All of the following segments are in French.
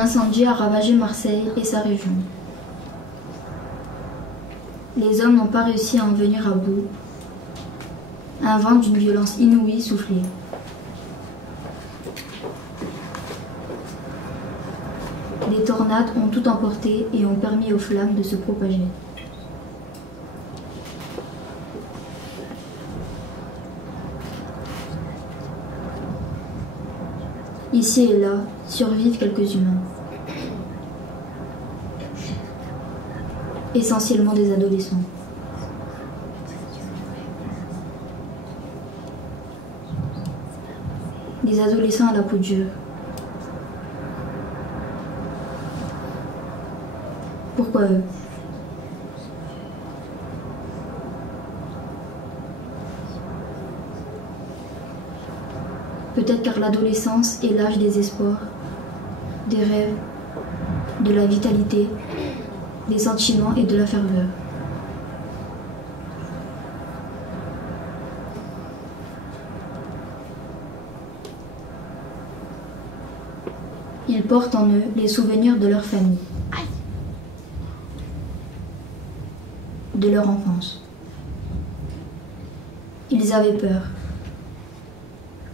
incendie a ravagé Marseille et sa région. Les hommes n'ont pas réussi à en venir à bout. Un vent d'une violence inouïe soufflait. Les tornades ont tout emporté et ont permis aux flammes de se propager. Ici et là, survivent quelques humains. Essentiellement des adolescents. Des adolescents à la peau dure. Pourquoi eux? Peut-être car l'adolescence est l'âge des espoirs, des rêves, de la vitalité, des sentiments et de la ferveur. Ils portent en eux les souvenirs de leur famille, de leur enfance. Ils avaient peur.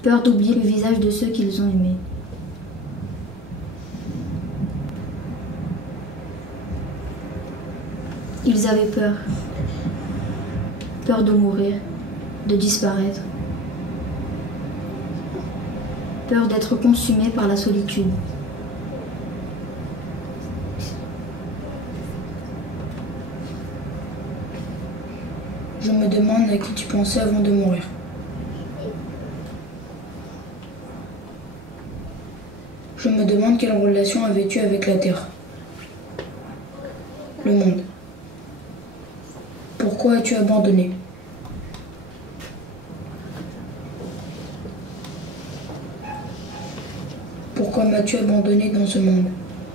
Peur d'oublier le visage de ceux qu'ils ont aimés. Ils avaient peur. Peur de mourir, de disparaître. Peur d'être consumés par la solitude. Je me demande à qui tu pensais avant de mourir. Je me demande quelle relation avais-tu avec la Terre, le monde. Pourquoi as-tu abandonné? Pourquoi m'as-tu abandonné dans ce monde,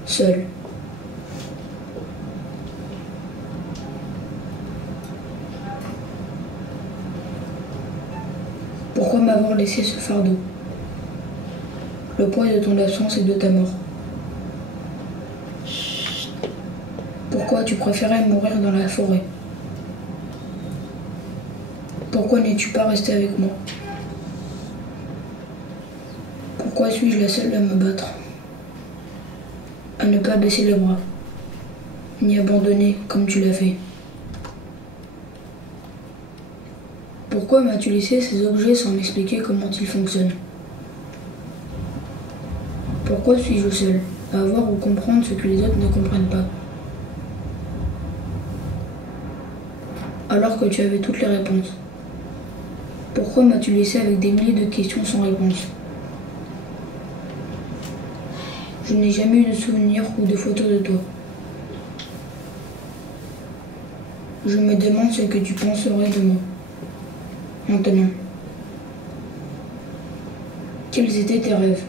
seul? Pourquoi m'avoir laissé ce fardeau? Le poids de ton absence et de ta mort. Pourquoi tu préférais mourir dans la forêt? Pourquoi n'es-tu pas resté avec moi? Pourquoi suis-je la seule à me battre? À ne pas baisser les bras, ni abandonner comme tu l'as fait? Pourquoi m'as-tu laissé ces objets sans m'expliquer comment ils fonctionnent? Pourquoi suis-je seul à avoir ou comprendre ce que les autres ne comprennent pas? Alors que tu avais toutes les réponses. Pourquoi m'as-tu laissé avec des milliers de questions sans réponse? Je n'ai jamais eu de souvenirs ou de photos de toi. Je me demande ce que tu penserais de moi. Maintenant. Quels étaient tes rêves?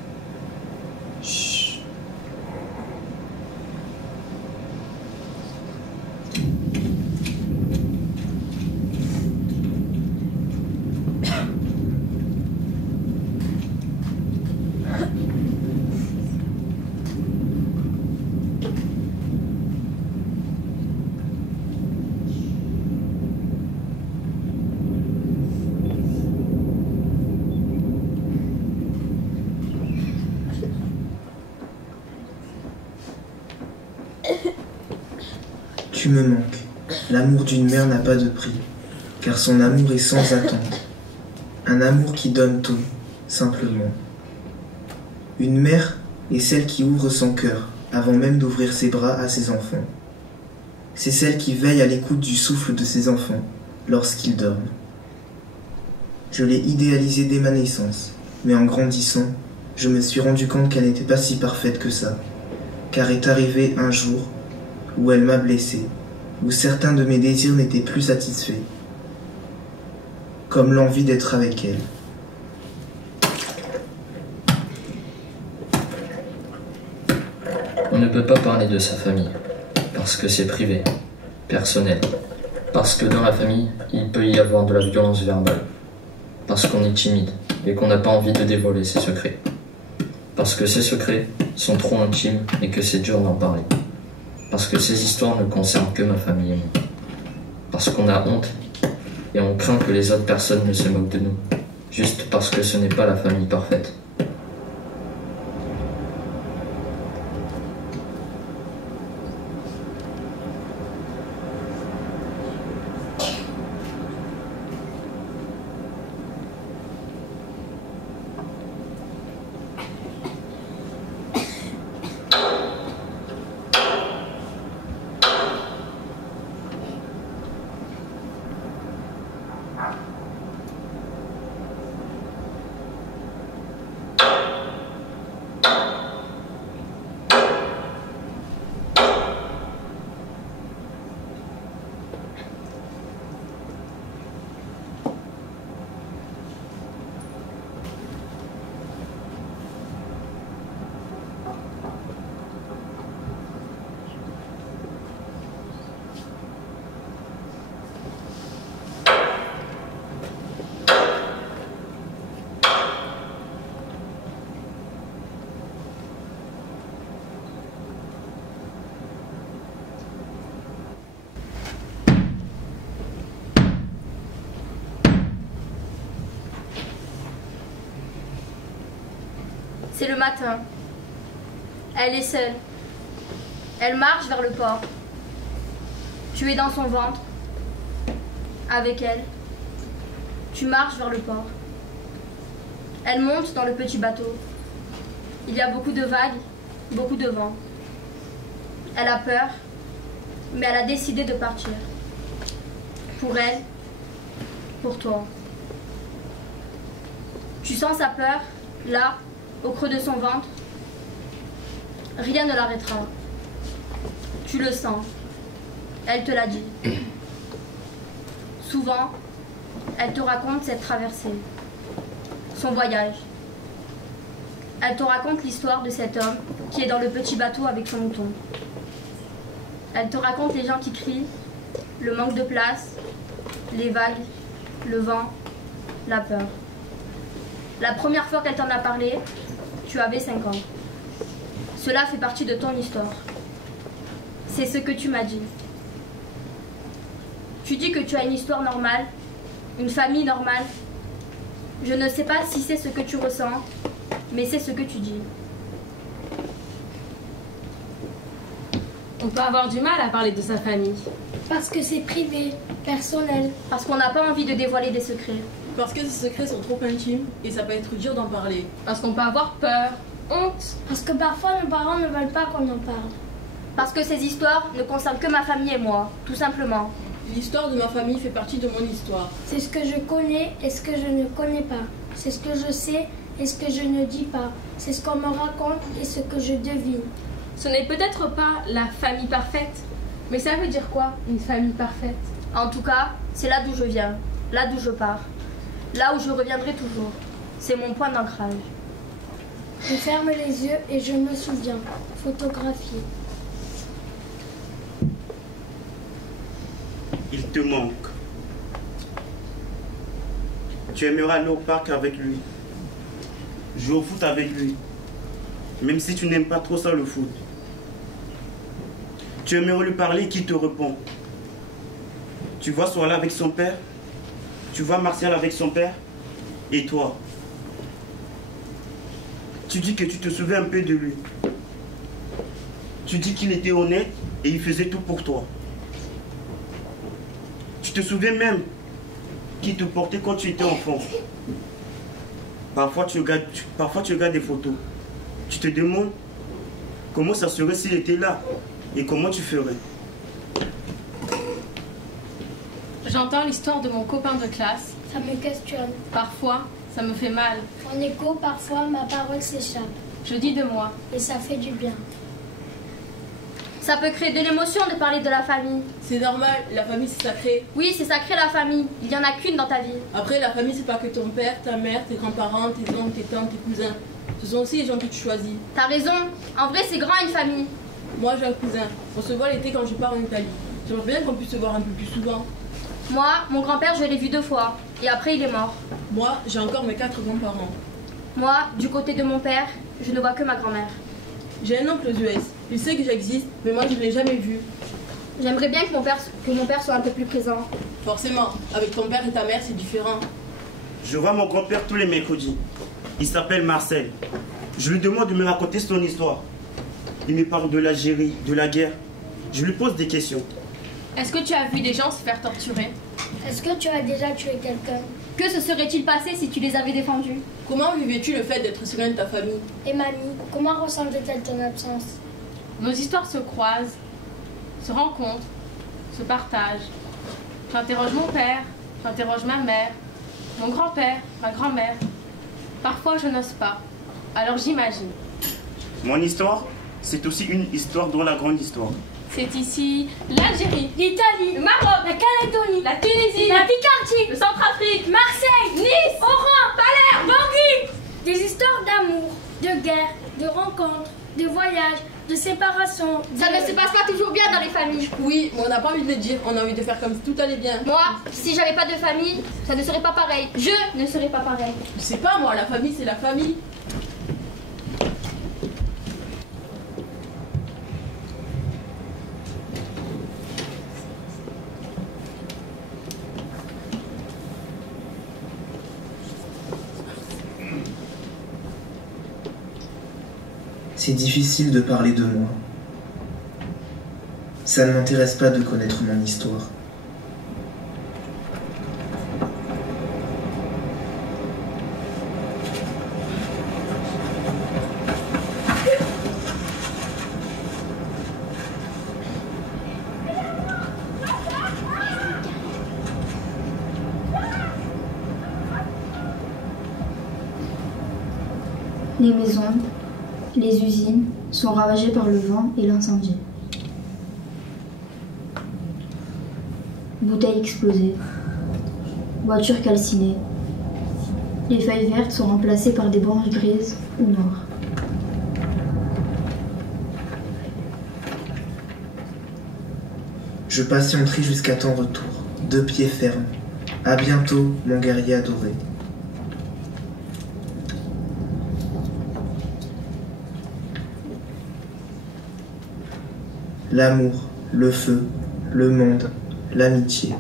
Tu me manques. L'amour d'une mère n'a pas de prix, car son amour est sans attente. Un amour qui donne tout, simplement. Une mère est celle qui ouvre son cœur avant même d'ouvrir ses bras à ses enfants. C'est celle qui veille à l'écoute du souffle de ses enfants lorsqu'ils dorment. Je l'ai idéalisée dès ma naissance, mais en grandissant, je me suis rendu compte qu'elle n'était pas si parfaite que ça, car est arrivé un jour où elle m'a blessé, où certains de mes désirs n'étaient plus satisfaits, comme l'envie d'être avec elle. On ne peut pas parler de sa famille, parce que c'est privé, personnel, parce que dans la famille, il peut y avoir de la violence verbale, parce qu'on est timide et qu'on n'a pas envie de dévoiler ses secrets, Parce que ces secrets sont trop intimes et que c'est dur d'en parler. Parce que ces histoires ne concernent que ma famille et moi. Parce qu'on a honte et on craint que les autres personnes ne se moquent de nous. Juste parce que ce n'est pas la famille parfaite. C'est le matin. Elle est seule. Elle marche vers le port. Tu es dans son ventre. Avec elle. Tu marches vers le port. Elle monte dans le petit bateau. Il y a beaucoup de vagues, beaucoup de vent. Elle a peur, mais elle a décidé de partir. Pour elle, pour toi. Tu sens sa peur, là, au creux de son ventre. Rien ne l'arrêtera. Tu le sens. Elle te l'a dit. Souvent, elle te raconte cette traversée, son voyage. Elle te raconte l'histoire de cet homme qui est dans le petit bateau avec son mouton. Elle te raconte les gens qui crient, le manque de place, les vagues, le vent, la peur. La première fois qu'elle t'en a parlé, tu avais 5 ans. Cela fait partie de ton histoire. C'est ce que tu m'as dit. Tu dis que tu as une histoire normale, une famille normale. Je ne sais pas si c'est ce que tu ressens, mais c'est ce que tu dis. On peut avoir du mal à parler de sa famille. Parce que c'est privé, personnel. Parce qu'on n'a pas envie de dévoiler des secrets. Parce que ces secrets sont trop intimes et ça peut être dur d'en parler. Parce qu'on peut avoir peur, honte. Parce que parfois nos parents ne veulent pas qu'on en parle. Parce que ces histoires ne concernent que ma famille et moi, tout simplement. L'histoire de ma famille fait partie de mon histoire. C'est ce que je connais et ce que je ne connais pas. C'est ce que je sais et ce que je ne dis pas. C'est ce qu'on me raconte et ce que je devine. Ce n'est peut-être pas la famille parfaite, mais ça veut dire quoi, une famille parfaite? En tout cas, c'est là d'où je viens, là d'où je pars, là où je reviendrai toujours. C'est mon point d'ancrage. Je ferme les yeux et je me souviens. Photographier. Il te manque. Tu aimerais aller au parc avec lui, jouer au foot avec lui, même si tu n'aimes pas trop ça le foot. Tu aimerais lui parler qui te répond. Tu vois Soala avec son père, tu vois Martial avec son père, et toi. Tu dis que tu te souviens un peu de lui. Tu dis qu'il était honnête et il faisait tout pour toi. Tu te souviens même qu'il te portait quand tu étais enfant. Parfois tu regardes des photos. Tu te demandes comment ça serait s'il était là et comment tu ferais. J'entends l'histoire de mon copain de classe. Ça me questionne. Parfois, ça me fait mal. En écho, parfois, ma parole s'échappe. Je dis de moi. Et ça fait du bien. Ça peut créer de l'émotion de parler de la famille. C'est normal, la famille c'est sacré. Oui, c'est sacré la famille. Il n'y en a qu'une dans ta vie. Après, la famille c'est pas que ton père, ta mère, tes grands-parents, tes oncles, tes tantes, tes cousins. Ce sont aussi les gens que tu choisis. T'as raison. En vrai, c'est grand une famille. Moi j'ai un cousin. On se voit l'été quand je pars en Italie. J'aimerais bien qu'on puisse se voir un peu plus souvent. Moi, mon grand-père, je l'ai vu 2 fois. Et après, il est mort. Moi, j'ai encore mes 4 grands-parents. Moi, du côté de mon père, je ne vois que ma grand-mère. J'ai un oncle aux US. Il sait que j'existe, mais moi je ne l'ai jamais vu. J'aimerais bien que mon père soit un peu plus présent. Forcément, avec ton père et ta mère, c'est différent. Je vois mon grand-père tous les mercredis. Il s'appelle Marcel. Je lui demande de me raconter son histoire. Il me parle de l'Algérie, de la guerre. Je lui pose des questions. Est-ce que tu as vu des gens se faire torturer? Est-ce que tu as déjà tué quelqu'un? Que se serait-il passé si tu les avais défendus? Comment vivais-tu le fait d'être si loin de ta famille? Et mamie, comment ressentait-elle ton absence? Nos histoires se croisent, se rencontrent, se partagent. J'interroge mon père, j'interroge ma mère, mon grand-père, ma grand-mère. Parfois je n'ose pas, alors j'imagine. Mon histoire, c'est aussi une histoire dans la grande histoire. C'est ici l'Algérie, L'Italie, le Maroc, la Calédonie, la Tunisie, la Picardie, le Centrafrique, Marseille, Nice, Oran, Palerme, Bangui. Des histoires d'amour, de guerre, de rencontres, de voyages, de séparation. Ça ne se passe pas toujours bien dans les familles. Oui, mais on n'a pas envie de le dire. On a envie de faire comme si tout allait bien. Moi, si j'avais pas de famille, ça ne serait pas pareil. Je ne serais pas pareil. Je sais pas moi, la famille c'est la famille. C'est difficile de parler de moi. Ça ne m'intéresse pas de connaître mon histoire. Les maisons, les usines sont ravagées par le vent et l'incendie. Bouteilles explosées, voitures calcinées. Les feuilles vertes sont remplacées par des branches grises ou noires. Je patienterai jusqu'à ton retour, deux pieds fermes. À bientôt, mon guerrier adoré. L'amour, le feu, le monde, l'amitié.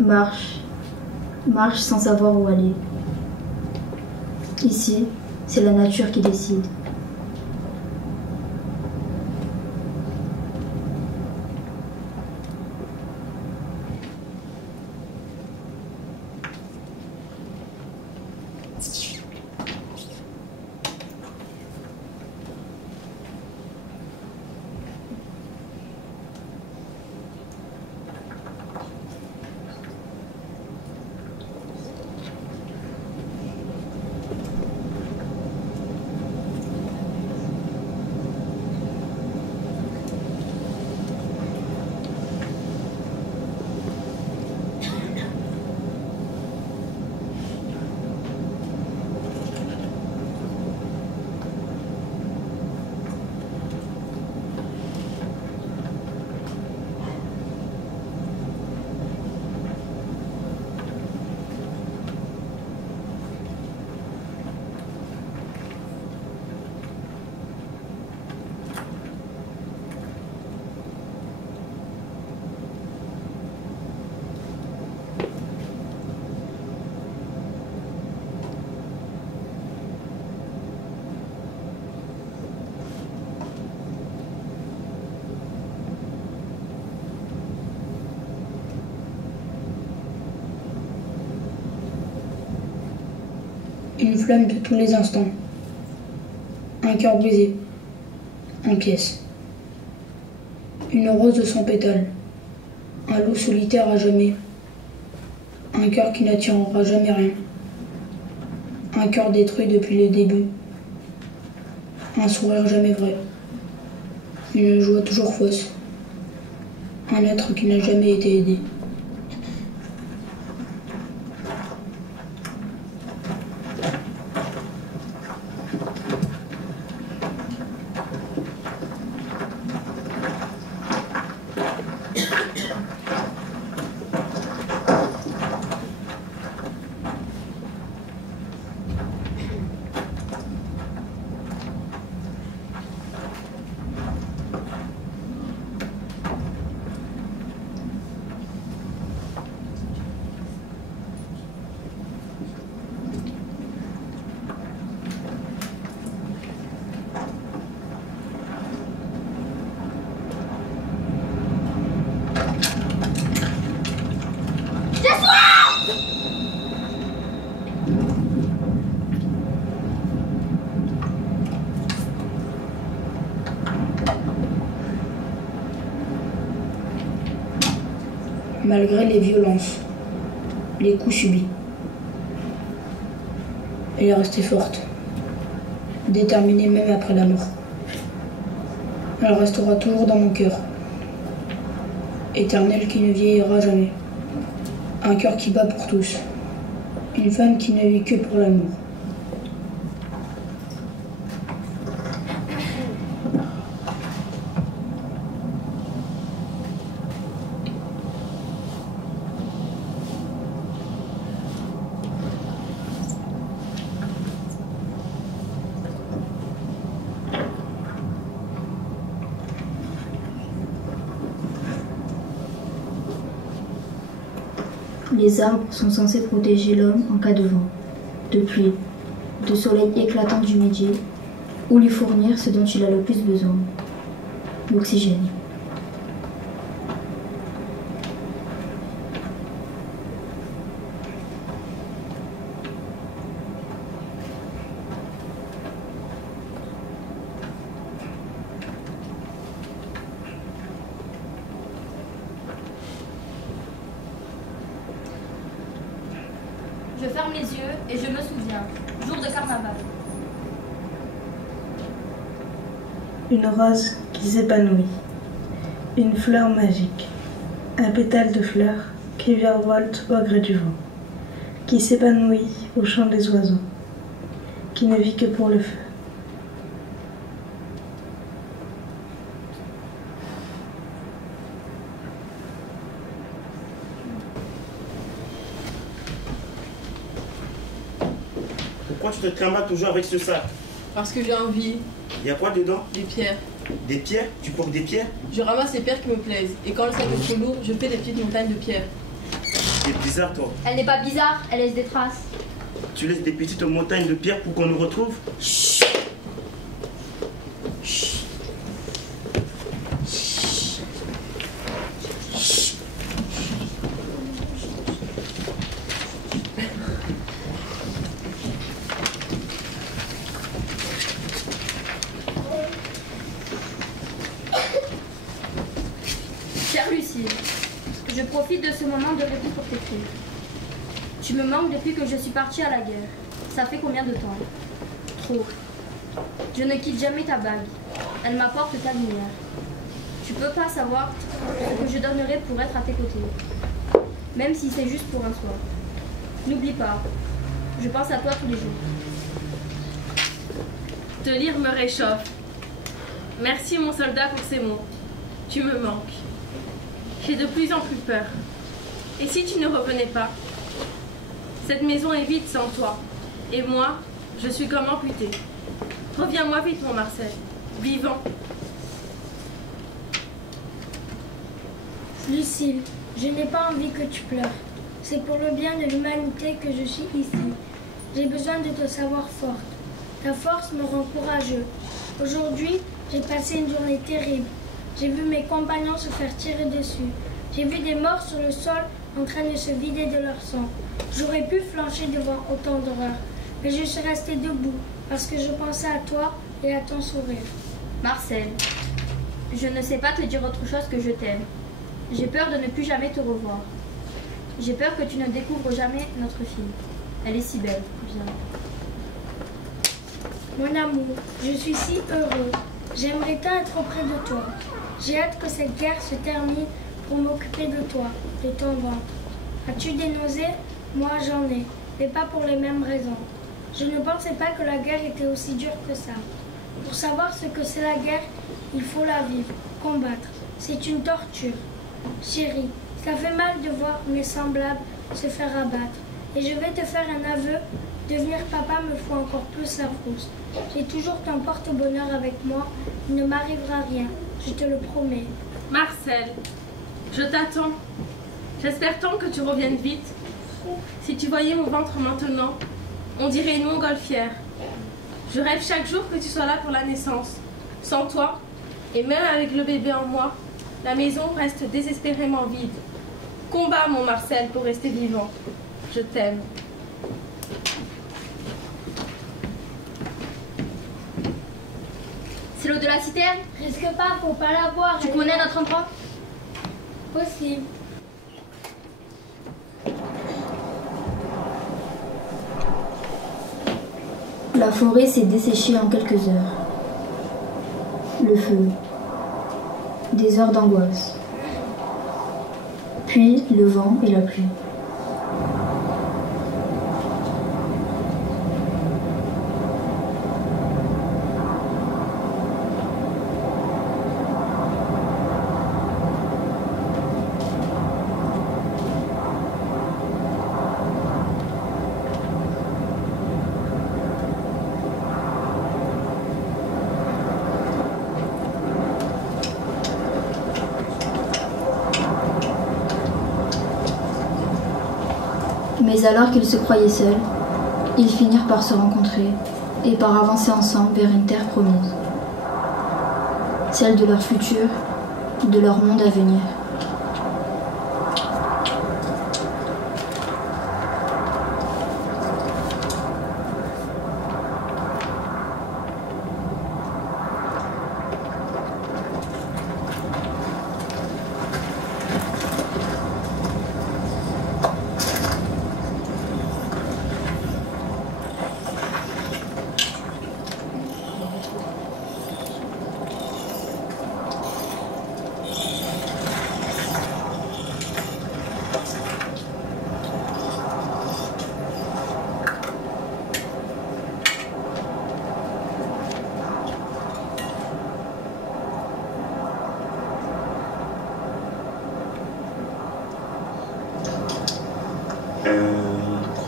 Marche, marche sans savoir où aller. Ici, c'est la nature qui décide. Une flamme de tous les instants. Un cœur brisé. En pièces. Une rose de 100 pétales. Un loup solitaire à jamais. Un cœur qui n'attirera jamais rien. Un cœur détruit depuis le début. Un sourire jamais vrai. Une joie toujours fausse. Un être qui n'a jamais été aidé. malgré les violences, les coups subis. Elle est restée forte, déterminée même après la mort. Elle restera toujours dans mon cœur, éternelle qui ne vieillira jamais. Un cœur qui bat pour tous, une femme qui ne vit que pour l'amour. Les arbres sont censés protéger l'homme en cas de vent, de pluie, de soleil éclatant du midi, ou lui fournir ce dont il a le plus besoin, l'oxygène. Je ferme les yeux et je me souviens. Jour de carnaval. Une rose qui s'épanouit. Une fleur magique. Un pétale de fleur qui virevolte au gré du vent. Qui s'épanouit au chant des oiseaux. Qui ne vit que pour le feu. Pourquoi tu te trimbales toujours avec ce sac? Parce que j'ai envie. Il y a quoi dedans? Des pierres. Des pierres? Tu portes des pierres? Je ramasse les pierres qui me plaisent. Et quand le sac est trop lourd, je fais des petites montagnes de pierres. T'es bizarre, toi. Elle n'est pas bizarre, elle laisse des traces. Tu laisses des petites montagnes de pierres pour qu'on nous retrouve? Chut. Chère Lucie, je profite de ce moment de répit pour t'écrire. Tu me manques depuis que je suis partie à la guerre. Ça fait combien de temps? Trop. Je ne quitte jamais ta bague. Elle m'apporte ta lumière. Tu peux pas savoir ce que je donnerais pour être à tes côtés. Même si c'est juste pour un soir. N'oublie pas, je pense à toi tous les jours. Te lire me réchauffe. Merci mon soldat pour ces mots. Tu me manques. J'ai de plus en plus peur. Et si tu ne revenais pas? Cette maison est vide sans toi. Et moi, je suis comme amputée. Reviens-moi vite, mon Marcel. Vivant. Lucille, je n'ai pas envie que tu pleures. C'est pour le bien de l'humanité que je suis ici. J'ai besoin de te savoir forte. Ta force me rend courageux. Aujourd'hui, j'ai passé une journée terrible. J'ai vu mes compagnons se faire tirer dessus. J'ai vu des morts sur le sol en train de se vider de leur sang. J'aurais pu flancher devant autant d'horreur, mais je suis restée debout parce que je pensais à toi et à ton sourire. Marcel, je ne sais pas te dire autre chose que je t'aime. J'ai peur de ne plus jamais te revoir. J'ai peur que tu ne découvres jamais notre fille. Elle est si belle. Viens. Mon amour, je suis si heureux. J'aimerais tant être auprès de toi. J'ai hâte que cette guerre se termine pour m'occuper de toi, de ton ventre. As-tu des nausées? Moi j'en ai, mais pas pour les mêmes raisons. Je ne pensais pas que la guerre était aussi dure que ça. Pour savoir ce que c'est la guerre, il faut la vivre, combattre. C'est une torture. Chérie, ça fait mal de voir mes semblables se faire abattre. Et je vais te faire un aveu, devenir papa me fout encore plus la frousse. J'ai toujours ton porte-bonheur avec moi, il ne m'arrivera rien, je te le promets. Marcel, je t'attends. J'espère tant que tu reviennes vite. Si tu voyais mon ventre maintenant, on dirait une montgolfière. Je rêve chaque jour que tu sois là pour la naissance. Sans toi, et même avec le bébé en moi, la maison reste désespérément vide. Combat, mon Marcel, pour rester vivant. Je t'aime. C'est l'eau de la citerne? Risque pas, faut pas la boire. Tu connais notre endroit? Possible. La forêt s'est desséchée en quelques heures. Le feu. Des heures d'angoisse. Puis le vent et la pluie. Mais alors qu'ils se croyaient seuls, ils finirent par se rencontrer et par avancer ensemble vers une terre promise, celle de leur futur, de leur monde à venir.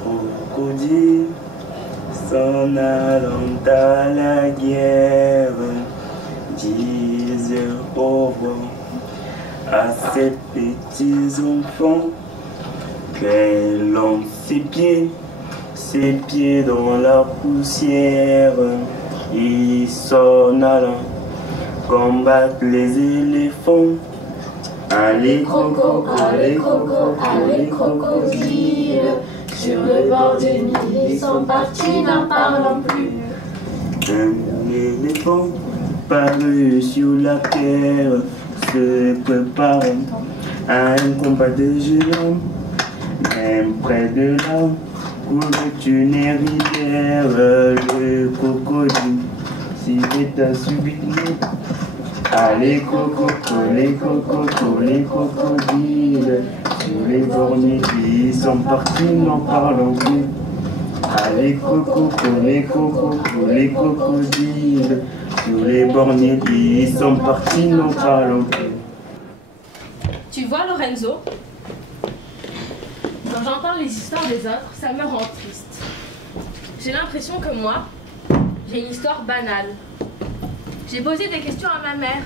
Crocodile s'en allant à la guerre disait au revoir à ses petits enfants qu'elle lance ses pieds dans la poussière et s'en allant combattre les éléphants. Allez croco, allez croco, allez crocodile, sur le bord du Nil, ils sont partis, n'en parlons plus. Un éléphant paru sur la terre se prépare à un combat de géants. Même près de là, courait une rivière, le crocodile s'y est subitement. Allez coco, les crocodiles, sur les borniers qui sont partis, n'en parlons plus. Allez coco, les crocodiles, sur les borniers qui sont partis, n'en parlons plus. Tu vois, Lorenzo, quand j'entends les histoires des autres, ça me rend triste. J'ai l'impression que moi, j'ai une histoire banale. J'ai posé des questions à ma mère.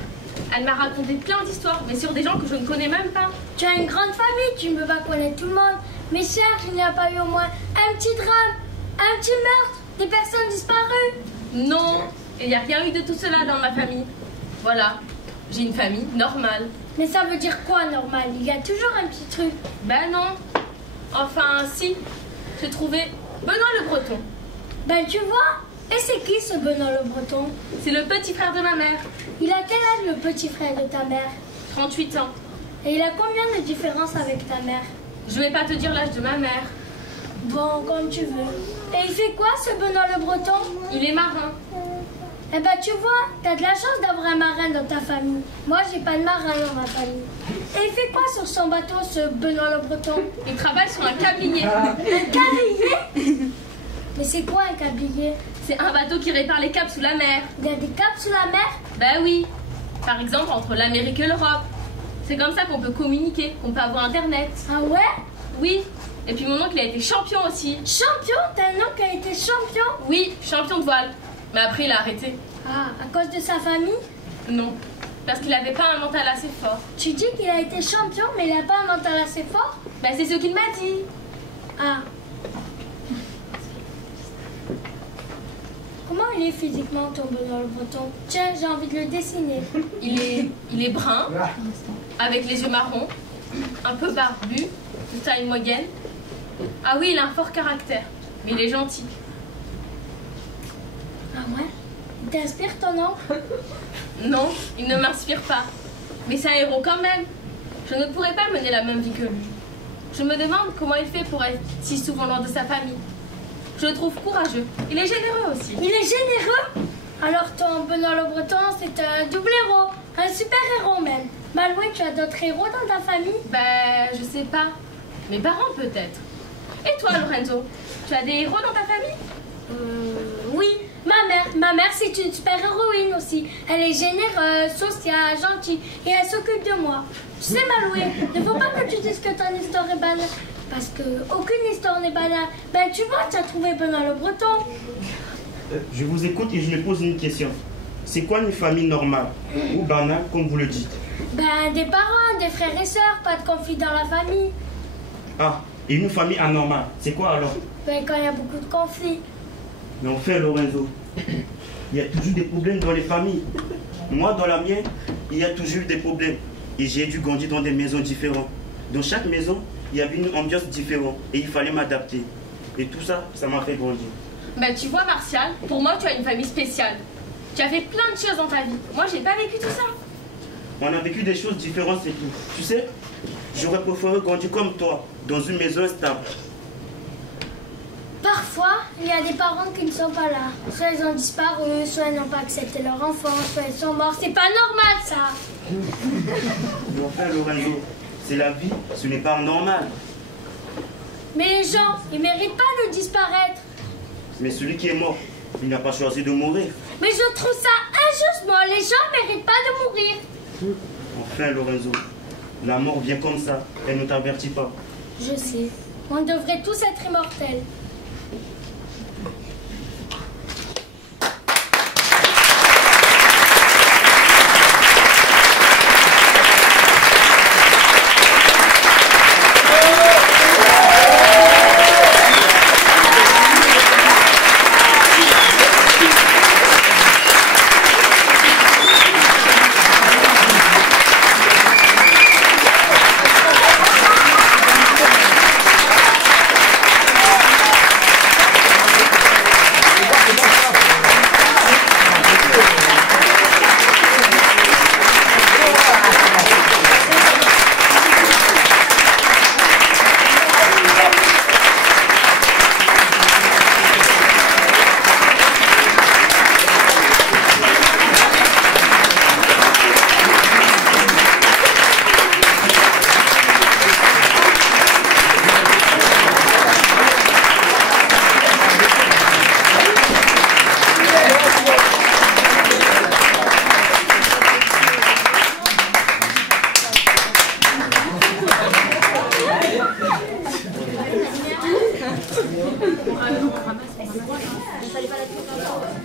Elle m'a raconté plein d'histoires, mais sur des gens que je ne connais même pas. Tu as une grande famille, tu ne peux pas connaître tout le monde. Mais certes, il n'y a pas eu au moins un petit drame, un petit meurtre, des personnes disparues. Non, il n'y a rien eu de tout cela dans ma famille. Voilà, j'ai une famille normale. Mais ça veut dire quoi, normal? Il y a toujours un petit truc. Ben non. Enfin, si. J'ai trouvé Benoît le Breton. Ben tu vois. Et c'est qui ce Benoît le Breton? C'est le petit frère de ma mère. Il a quel âge le petit frère de ta mère? 38 ans. Et il a combien de différence avec ta mère? Je vais pas te dire l'âge de ma mère. Bon, comme tu veux. Et il fait quoi ce Benoît le Breton? Il est marin. Eh ben tu vois, t'as de la chance d'avoir un marin dans ta famille. Moi j'ai pas de marin dans ma famille. Et il fait quoi sur son bateau ce Benoît le Breton? Il travaille sur un câblier. Un câblier? Mais c'est quoi un câblier? C'est un bateau qui répare les câbles sous la mer. Il y a des câbles sous la mer? Ben oui. Par exemple, entre l'Amérique et l'Europe. C'est comme ça qu'on peut communiquer, qu'on peut avoir Internet. Ah ouais? Oui. Et puis mon oncle, il a été champion aussi. Champion? T'as un oncle qui a été champion? Oui, champion de voile. Mais après, il a arrêté. Ah, à cause de sa famille? Non. Parce qu'il n'avait pas un mental assez fort. Tu dis qu'il a été champion, mais il n'a pas un mental assez fort? Ben c'est ce qu'il m'a dit. Ah. Comment il est physiquement, ton Benoît le Breton? Tiens, j'ai envie de le dessiner. Il est brun, avec les yeux marrons, un peu barbu, de taille moyenne. Ah oui, il a un fort caractère, mais il est gentil. Ah ouais? Il t'inspire ton oncle? Non, il ne m'inspire pas. Mais c'est un héros quand même. Je ne pourrais pas mener la même vie que lui. Je me demande comment il fait pour être si souvent loin de sa famille. Je le trouve courageux. Il est généreux aussi. Il est généreux? Alors ton Benoît le Breton, c'est un double héros, un super héros même. Maloué, tu as d'autres héros dans ta famille? Ben, je sais pas. Mes parents peut-être. Et toi, Lorenzo, tu as des héros dans ta famille? Oui, ma mère. Ma mère, c'est une super héroïne aussi. Elle est généreuse, sociale, gentille et elle s'occupe de moi. Tu sais, Maloué, il ne faut pas que tu dises que ton histoire est banale. Parce que aucune histoire n'est banale. Ben, tu vois, tu as trouvé Benoît le Breton. Je vous écoute et je me pose une question. C'est quoi une famille normale ou banale, comme vous le dites? Ben, des parents, des frères et sœurs, pas de conflit dans la famille. Ah, et une famille anormale, c'est quoi alors? Ben, quand il y a beaucoup de conflits. Mais enfin, Lorenzo, il y a toujours des problèmes dans les familles. Moi, dans la mienne, il y a toujours eu des problèmes. Et j'ai dû grandir dans des maisons différentes. Dans chaque maison, il y avait une ambiance différente. Et il fallait m'adapter. Et tout ça, ça m'a fait grandir. Ben, tu vois, Martial, pour moi, tu as une famille spéciale. Tu as fait plein de choses dans ta vie. Moi, j'ai pas vécu tout ça. On a vécu des choses différentes, c'est tout. Tu sais, j'aurais préféré grandir comme toi, dans une maison stable. Parfois, il y a des parents qui ne sont pas là. Soit ils ont disparu, soit ils n'ont pas accepté leur enfant, soit ils sont morts. C'est pas normal, ça. Mais enfin, Lorenzo, c'est la vie, ce n'est pas normal. Mais les gens, ils méritent pas de disparaître. Mais celui qui est mort, il n'a pas choisi de mourir. Mais je trouve ça injustement. Les gens méritent pas de mourir. Enfin, Lorenzo, la mort vient comme ça. Elle ne t'avertit pas. Je sais. On devrait tous être immortels. Fallait pas la